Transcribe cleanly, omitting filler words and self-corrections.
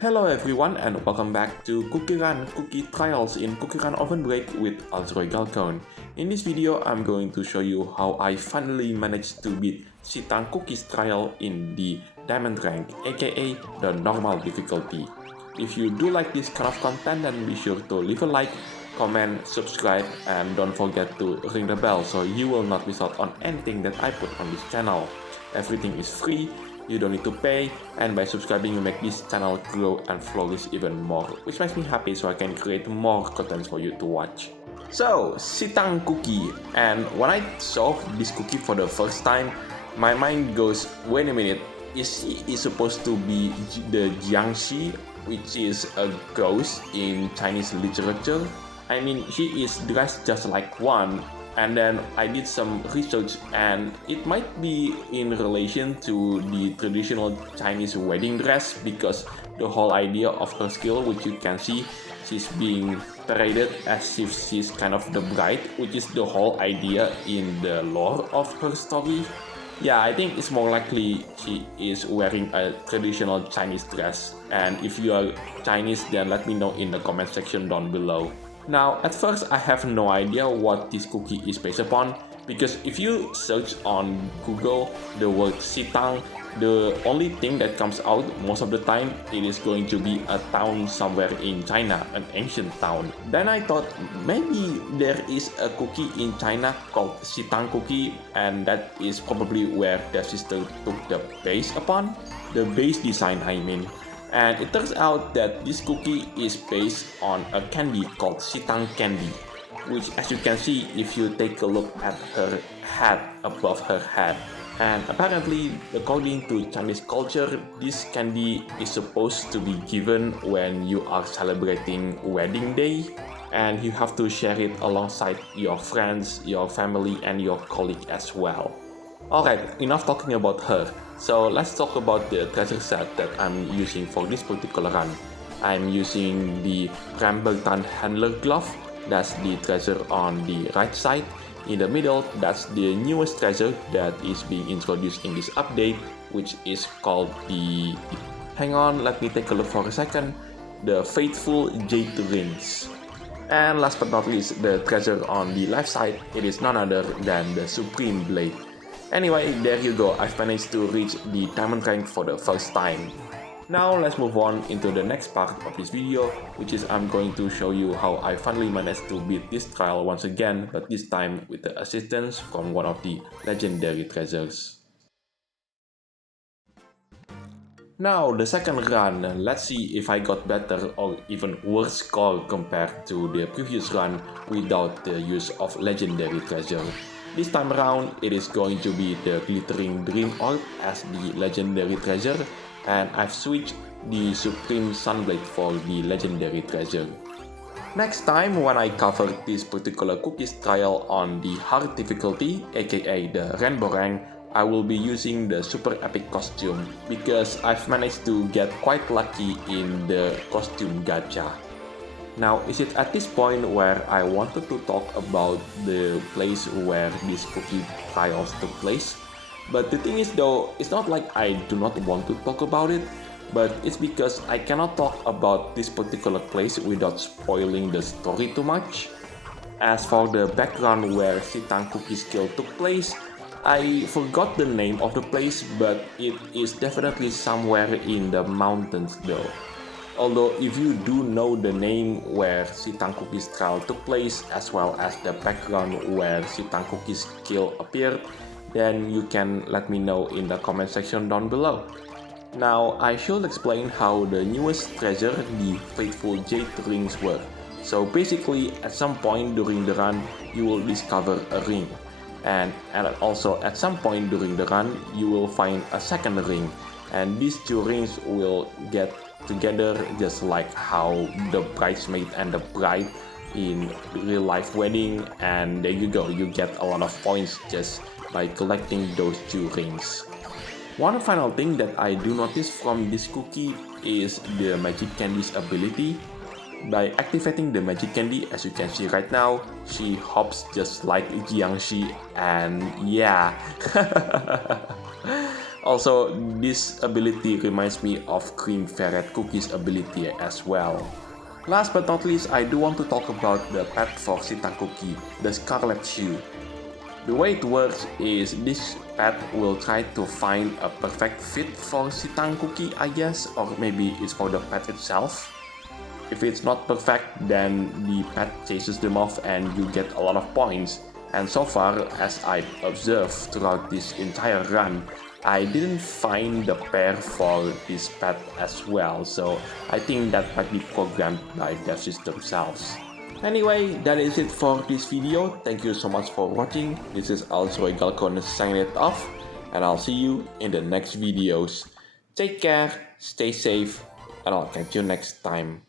Hello everyone and welcome back to CookieRun Cookie Trials in CookieRunOvenBreak with Altroy Galcone. In this video, I'm going to show you how I finally managed to beat Xitangcookietrial in the Diamondrank, aka the normal difficulty. If you do like this kind of content, then be sure to leave a like, comment, subscribe, and don't forget to ring the bell so you will not miss out on anything that I put on this channel. Everything is free. You don't need to pay, and by subscribing you make this channel grow and flourish even more, which makes me happy so I can create more content for you to watch. So, Xitang Cookie, and when I solve this cookie for the first time, my mind goes, wait a minute, is supposed to be the Jiangxi, which is a ghost in Chinese literature? I mean, she is dressed just like one. And then I did some research and it might be in relation to the traditional Chinese wedding dress, because the whole idea of her skill, which you can see, she's being paraded as if she's kind of the bride, which is the whole idea in the lore of her story. Yeah, I think it's more likely she is wearing a traditional Chinese dress, and if you are Chinese, then let me know in the comment section down below. Now, at first I have no idea what this cookie is based upon, because if you search on Google the word Xitang, the only thing that comes out most of the time, it is going to be a town somewhere in China, an ancient town. Then I thought maybe there is a cookie in China called Xitang Cookie, and that is probably where Devsisters took the base upon, the base design I mean. And it turns out that this cookie is based on a candy called Xitang candy, which, as you can see if you take a look at her hat above her head. And apparently, according to Chinese culture, this candy is supposed to be given when you are celebrating wedding day, and you have to share it alongside your friends, your family, and your colleague as well. Alright, enough talking about her. So let's talk about the treasure set that I'm using for this particular run. I'm using the Rambutan Handler Glove, that's the treasure on the right side. In the middle, that's the newest treasure that is being introduced in this update, which is called the... Hang on, let me take a look for a second. The Faithful Jade Rings. And last but not least, the treasure on the left side, it is none other than the Supreme Blade. Anyway, there you go, I've managed to reach the Diamondrank for the first time. Now let's move on into the next part of this video, which is I'm going to show you how I finally managed to beat this trial once again, but this time with the assistance from one of the legendary treasures. Now the second run, let's see if I got better or even worse score compared to the previous run without the use of legendary treasure. This time around, it is going to be the Glittering Dream Orb as the legendary treasure, and I've switched the Supreme Sunblade for the legendary treasure. Next time, when I cover this particular cookies trial on the hard difficulty, aka the Rainbow Rank, I will be using the super epic costume, because I've managed to get quite lucky in the costume gacha. Now, is it at this point where I wanted to talk about the place where these cookie trials took place? But the thing is though, it's not like I do not want to talk about it, but it's because I cannot talk about this particular place without spoiling the story too much. As for the background where Xitangcookie's kill took place, I forgot the name of the place, but it is definitely somewhere in the mountains though. Although if you do know the name where Xitangcookie's trial took place, as well as the background where Xitangcookie's kill appeared, then you can let me know in the comment section down below. Now, I should explain how the newest treasure, the Faithful Jade Rings, work. So basically, at some point during the run, you will discover a ring. And also at some point during the run, you will find a second ring. And these two rings will get together just like how the bridesmaid and the bride in real life wedding, and there you go, you get a lot of points just by collecting those two rings. One final thing that I do notice from this cookie is the magic candy's ability. By activating the magic candy, as you can see right now, she hops just like Jiangxi, and yeah. Also, this ability reminds me of Cream Ferret Cookie's ability as well. Last but not least, I do want to talk about the pet for Xitang Cookie, the Scarlet Shoe. The way it works is this pet will try to find a perfect fit for Xitang Cookie, I guess, or maybe it's for the pet itself. If it's not perfect, then the pet chases them off and you get a lot of points. And so far, as I observed throughout this entire run, I didn't find the pair for this pet as well, so I think that might be programmed by Devsisters themselves. Anyway, that is it for this video. Thank you so much for watching. This is also Galcon signing it off, and I'll see you in the next videos. Take care, stay safe, and I'll catch you next time.